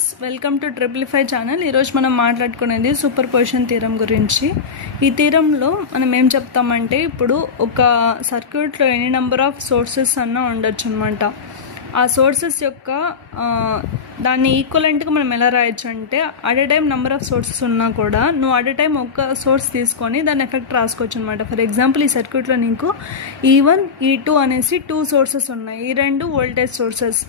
Welcome to ట్రిపుల్5 channel. ఈరోజు మనం మాట్లాడుకునేది సూపర్ పొజిషన్ థీరం గురించి. ఈ థీరంలో మనం ఏం చెప్తామంటే, ఇప్పుడు ఒక సర్క్యూట్లో ఎనీ నెంబర్ ఆఫ్ సోర్సెస్ అన్న ఉండొచ్చు అనమాట. ఆ సోర్సెస్ యొక్క దాన్ని ఈక్వలెంట్గా మనం ఎలా రాయొచ్చు అంటే, at a time number of sources ఉన్నా కూడా నువ్వు అట్ ఏ టైం ఒక సోర్స్ తీసుకొని దాని ఎఫెక్ట్ రాసుకోవచ్చు అనమాట. ఫర్ ఎగ్జాంపుల్, ఈ సర్క్యూట్లో నీకు E1 E2 అనేసి 2 సోర్సెస్ ఉన్నాయి. ఈ రెండు వోల్టేజ్ సోర్సెస్.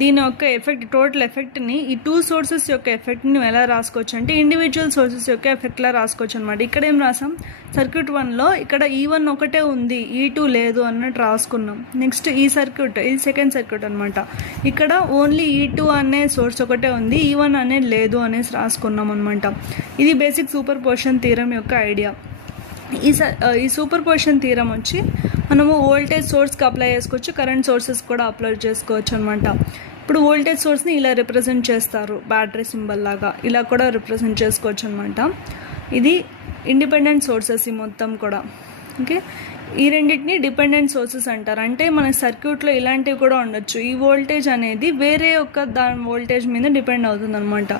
దీని యొక్క ఎఫెక్ట్, టోటల్ ఎఫెక్ట్ని, ఈ 2 సోర్సెస్ యొక్క ఎఫెక్ట్ని నువ్వు ఎలా రాసుకోవచ్చు అంటే, ఇండివిజువల్ సోర్సెస్ యొక్క ఎఫెక్ట్లా రాసుకోవచ్చు అనమాట. ఇక్కడ ఏం రాసాం, సర్క్యూట్ 1లో ఇక్కడ E1 ఒకటే ఉంది, E2 లేదు అన్నట్టు రాసుకున్నాం. నెక్స్ట్ ఈ సర్క్యూట్, ఇది సెకండ్ సర్క్యూట్ అనమాట. ఇక్కడ ఓన్లీ E2 అనే సోర్స్ ఒకటే ఉంది, E1 అనేది లేదు అనేసి రాసుకున్నాం అనమాట. ఇది బేసిక్ సూపర్ పొజిషన్ థీరం యొక్క ఐడియా. ఈ సూపర్ పొజిషన్ థీరం వచ్చి మనము వోల్టేజ్ సోర్స్కి అప్లై చేసుకోవచ్చు, కరెంట్ సోర్సెస్ కూడా అప్లై చేసుకోవచ్చు అనమాట. ఇప్పుడు వోల్టేజ్ సోర్స్ని ఇలా రిప్రజెంట్ చేస్తారు, బ్యాటరీ సింబల్ లాగా ఇలా కూడా రిప్రజెంట్ చేసుకోవచ్చు అనమాట. ఇది ఇండిపెండెంట్ సోర్సెస్ ఈ మొత్తం కూడా. ఓకే, ఈ రెండింటిని డిపెండెంట్ సోర్సెస్ అంటారు. అంటే మన సర్క్యూట్లో ఇలాంటివి కూడా ఉండొచ్చు. ఈ వోల్టేజ్ అనేది వేరే ఒక దాని వోల్టేజ్ మీద డిపెండ్ అవుతుంది అనమాట.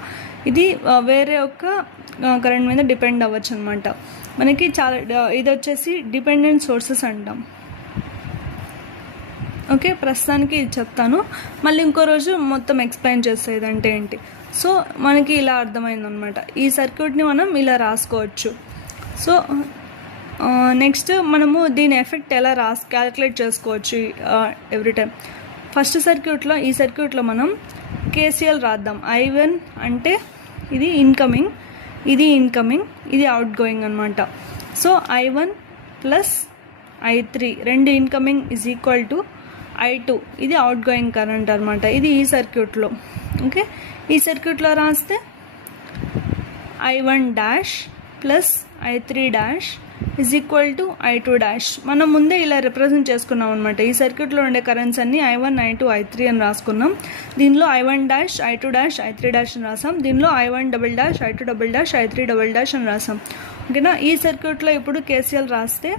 ఇది వేరే ఒక కరెంట్ మీద డిపెండ్ అవ్వచ్చు అనమాట. మనకి ఇది వచ్చేసి డిపెండెంట్ సోర్సెస్ అంటాం. ఓకే, ప్రస్తుతానికి ఇది చెప్తాను, మళ్ళీ ఇంకో రోజు మొత్తం ఎక్స్ప్లెయిన్ చేస్తాయి ఇదంటే ఏంటి. సో మనకి ఇలా అర్థమైందనమాట. ఈ సర్క్యూట్ని మనం ఇలా రాసుకోవచ్చు. సో నెక్స్ట్ మనము దీని ఎఫెక్ట్ ఎలా క్యాలిక్యులేట్ చేసుకోవచ్చు ఎవ్రీ టైం. ఫస్ట్ సర్క్యూట్లో, ఈ సర్క్యూట్లో మనం KCL రాద్దాం. I1 అంటే ఇది ఇన్కమింగ్, ఇది అవుట్ గోయింగ్ అనమాట. సో I1 ప్లస్ I3 రెండు incoming is equal to I2, ఇది అవుట్ గోయింగ్ కరెంట్ అనమాట. ఇది ఈ సర్క్యూట్లో. ఓకే, ఈ సర్క్యూట్లో రాస్తే I1 dash plus I3 dash is equal to I2 dash. మనం ముందే ఇలా రిప్రజెంట్ చేసుకున్నాం అనమాట. ఈ సర్క్యూట్లో ఉండే కరెంట్స్ అన్ని I1, I2, I3 అని రాసుకున్నాం. దీనిలో I1 dash, I2 dash, I3 dash అని రాసాం. దీనిలో I1 double dash, I2 double dash, I3 double dash అని రాసాం. ఓకేనా. ఈ సర్క్యూట్లో ఇప్పుడు KCL రాస్తే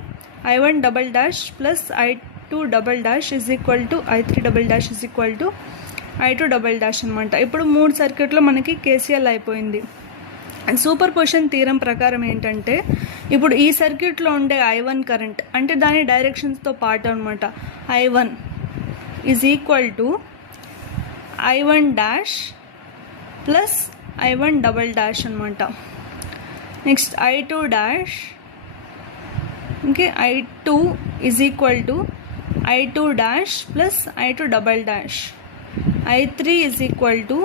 I1 double dash plus I2 double dash is equal to I3 double dash is equal to I2 double dash అనమాట. ఇప్పుడు 3 సర్క్యూట్లో మనకి KCL అయిపోయింది. సూపర్ పొజిషన్ థీరం ప్రకారం ఏంటంటే, ఇప్పుడు ఈ సర్క్యూట్లో ఉండే I1 కరెంట్ అంటే దాని డైరెక్షన్స్తో పాటు అనమాట. I1 is equal to I1 dash plus I1 double dash అనమాట. Next I2 dash, okay, I2 is equal to I2 dash plus I2 double dash. I3 is equal to